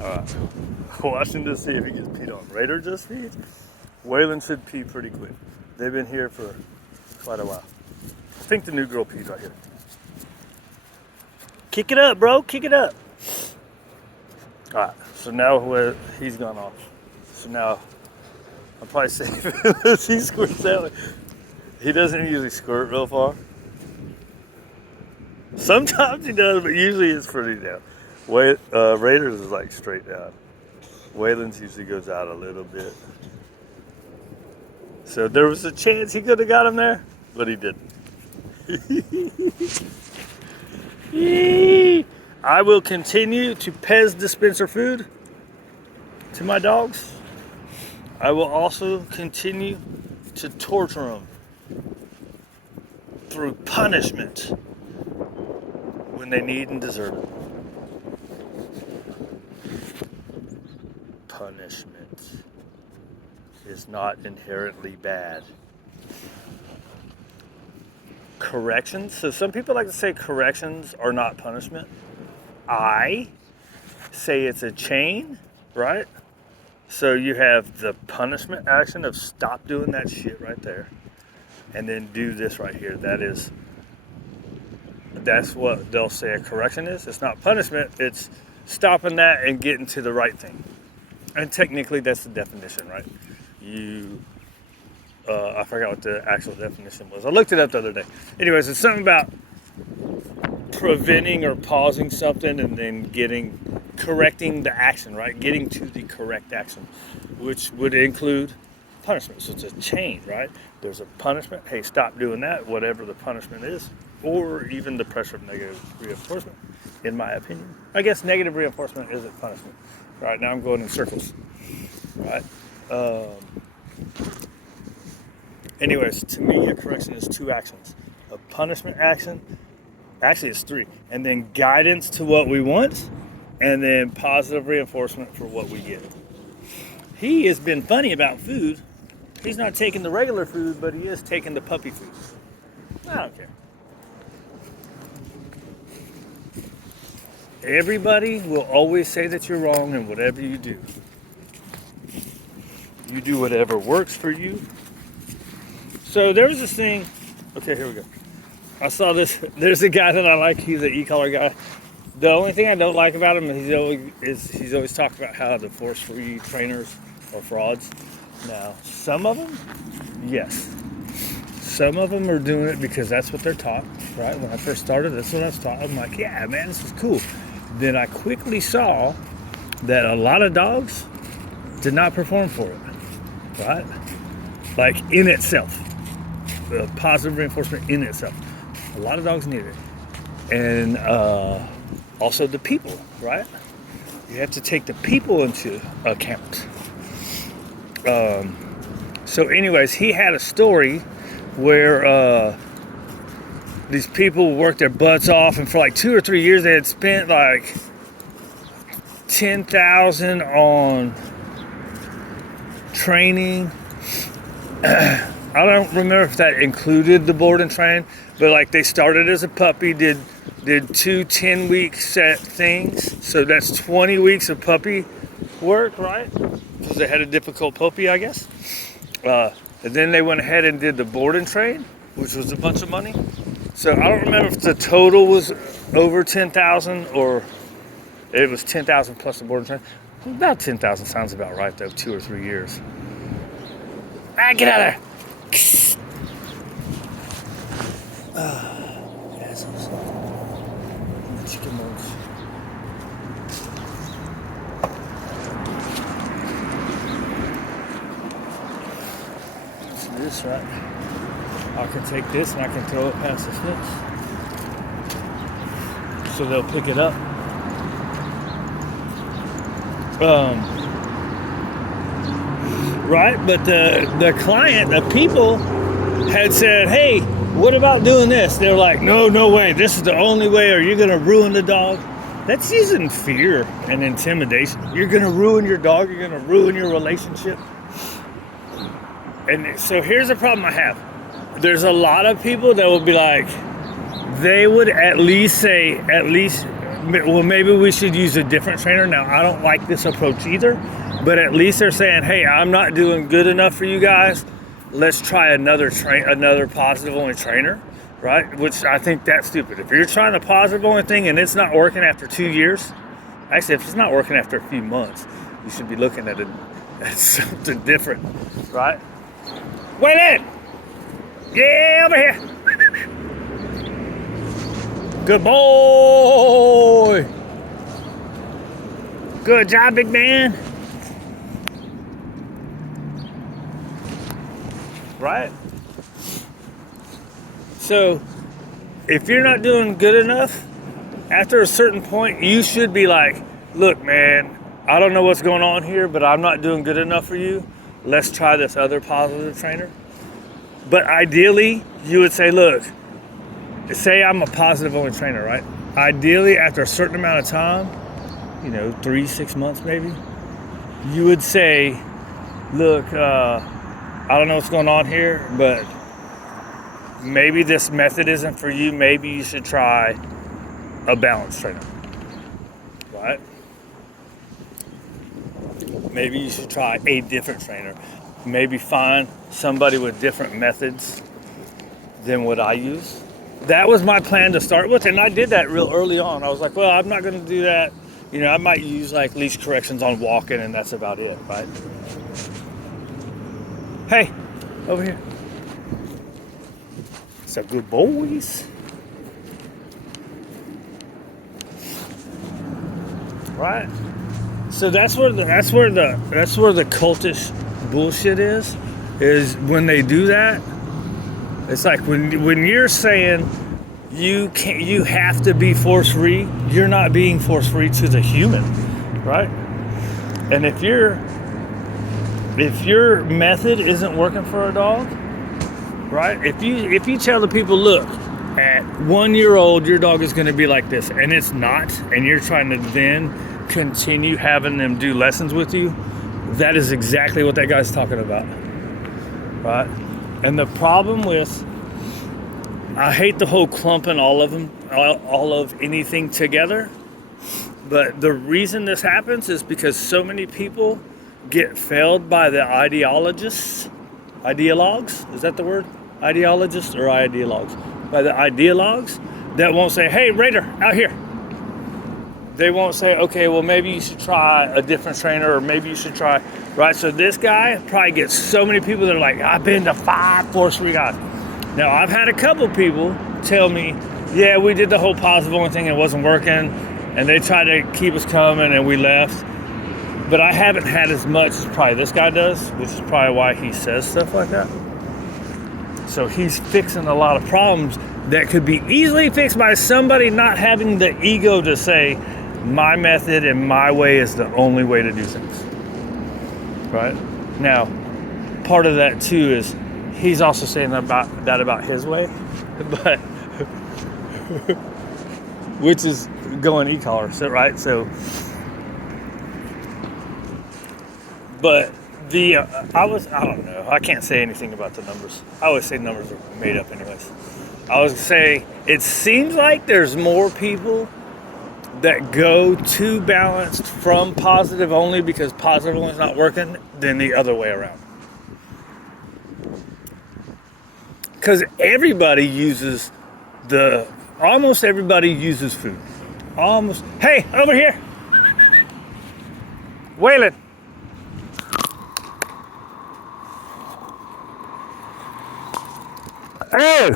Alright. Watching to see if he gets peed on. Raider just feeds. Waylon should pee pretty quick. They've been here for quite a while. I think the new girl peed right here. Kick it up, bro. Kick it up. Alright. So now he's gone off. So now I'm probably safe unless he squirts out. He doesn't usually squirt real far. Sometimes he does, but usually it's pretty down. Raiders is like straight down. Waylon's usually goes out a little bit. So there was a chance he could have got him there, but he didn't. I will continue to Pez dispenser food to my dogs. I will also continue to torture them through punishment when they need and deserve it. Punishment is not inherently bad. Corrections. So some people like to say corrections are not punishment. I say it's a chain, right? So you have the punishment action of stop doing that shit right there, and then do this right here. That's what they'll say a correction is. It's not punishment. It's stopping that and getting to the right thing. And technically, that's the definition, right? I forgot what the actual definition was. I looked it up the other day. Anyways, it's something about preventing or pausing something and then correcting the action, right? Getting to the correct action, which would include punishment. So it's a chain, right? There's a punishment. Hey, stop doing that, whatever the punishment is, or even the pressure of negative reinforcement, in my opinion. I guess negative reinforcement isn't punishment. Right now I'm going in circles, right? Anyways, to me, a correction is two actions. A punishment action, actually it's three, and then guidance to what we want, and then positive reinforcement for what we get. He has been funny about food. He's not taking the regular food, but he is taking the puppy food. I don't care. Everybody will always say that you're wrong in whatever you do. You do whatever works for you. So there was this thing. Okay, here we go. I saw this. There's a guy that I like. He's an e-collar guy. The only thing I don't like about him is he's always talked about how the force-free trainers are frauds. Now, some of them, yes. Some of them are doing it because that's what they're taught, right? When I first started, that's what I was taught. I'm like, yeah, man, this is cool. Then I quickly saw that a lot of dogs did not perform for it, right? Like in itself, the positive reinforcement in itself. A lot of dogs need it. And also the people, right? You have to take the people into account. So anyways, he had a story where these people worked their butts off, and for like 2 or 3 years they had spent like $10,000 on training. I don't remember if that included the board and train, but like they started as a puppy, did 2 10-week set things, so that's 20 weeks of puppy work, right? Because they had a difficult puppy, I guess. And then they went ahead and did the board and train, which was a bunch of money. So I don't remember if the total was over 10,000 or it was 10,000 plus the board and train. About 10,000 sounds about right though, 2 or 3 years. Ah, get out of there! Assholes. Chicken nugs. So this, right? I can take this and I can throw it past the fence. So they'll pick it up. Right? But the client, the people had said, hey, what about doing this? They're like, no way. This is the only way, or you're going to ruin the dog. That's using fear and intimidation. You're going to ruin your dog. You're going to ruin your relationship. And so here's the problem I have. There's a lot of people that will be like, they would at least say, well, maybe we should use a different trainer. Now, I don't like this approach either, but at least they're saying, hey, I'm not doing good enough for you guys. Let's try another positive only trainer, right? Which I think that's stupid. If you're trying a positive only thing and it's not working after 2 years, actually, if it's not working after a few months, you should be looking at something different, right? Wait in! Yeah, over here! Good boy! Good job, big man! Right? So, if you're not doing good enough, after a certain point, you should be like, look, man, I don't know what's going on here, but I'm not doing good enough for you. Let's try this other positive trainer. But ideally, you would say, look, say I'm a positive only trainer, right? Ideally, after a certain amount of time, 3-6 months maybe, you would say, look, I don't know what's going on here, but maybe this method isn't for you. Maybe you should try a balance trainer, right? Maybe you should try a different trainer. Maybe find somebody with different methods than what I use. That was my plan to start with, and I did that real early on. I was like, well, I'm not going to do that. I might use like leash corrections on walking, and that's about it, right? Hey, over here. So good boys. Right? So that's where the cultish bullshit is when they do that. It's like when you're saying you have to be force free, you're not being force free to the human, right? And if your method isn't working for a dog, right? If you tell the people, look, at 1 year old your dog is going to be like this, and it's not, and you're trying to then continue having them do lessons with you, that is exactly what that guy's talking about, right? And the problem with, I hate the whole clumping all of anything together, but the reason this happens is because so many people get failed by the ideologues, is that the word? Ideologists or ideologues? By the ideologues that won't say, hey, Raider, out here. They won't say, okay, well, maybe you should try a different trainer, or maybe you should try, right? So this guy probably gets so many people that are like, I've been to 5 force free guys. Now, I've had a couple people tell me, yeah, we did the whole positive only thing and it wasn't working, and they tried to keep us coming and we left. But I haven't had as much as probably this guy does, which is probably why he says stuff like that. So he's fixing a lot of problems that could be easily fixed by somebody not having the ego to say, my method and my way is the only way to do things, right? Now, part of that too is he's also saying about his way, but which is going e-collar, so right? So, but I don't know. I can't say anything about the numbers. I always say numbers are made up anyways. I was saying it seems like there's more people that go to balanced from positive only because positive only is not working than the other way around. Because almost everybody uses food. Hey, over here. Waylon. Hey.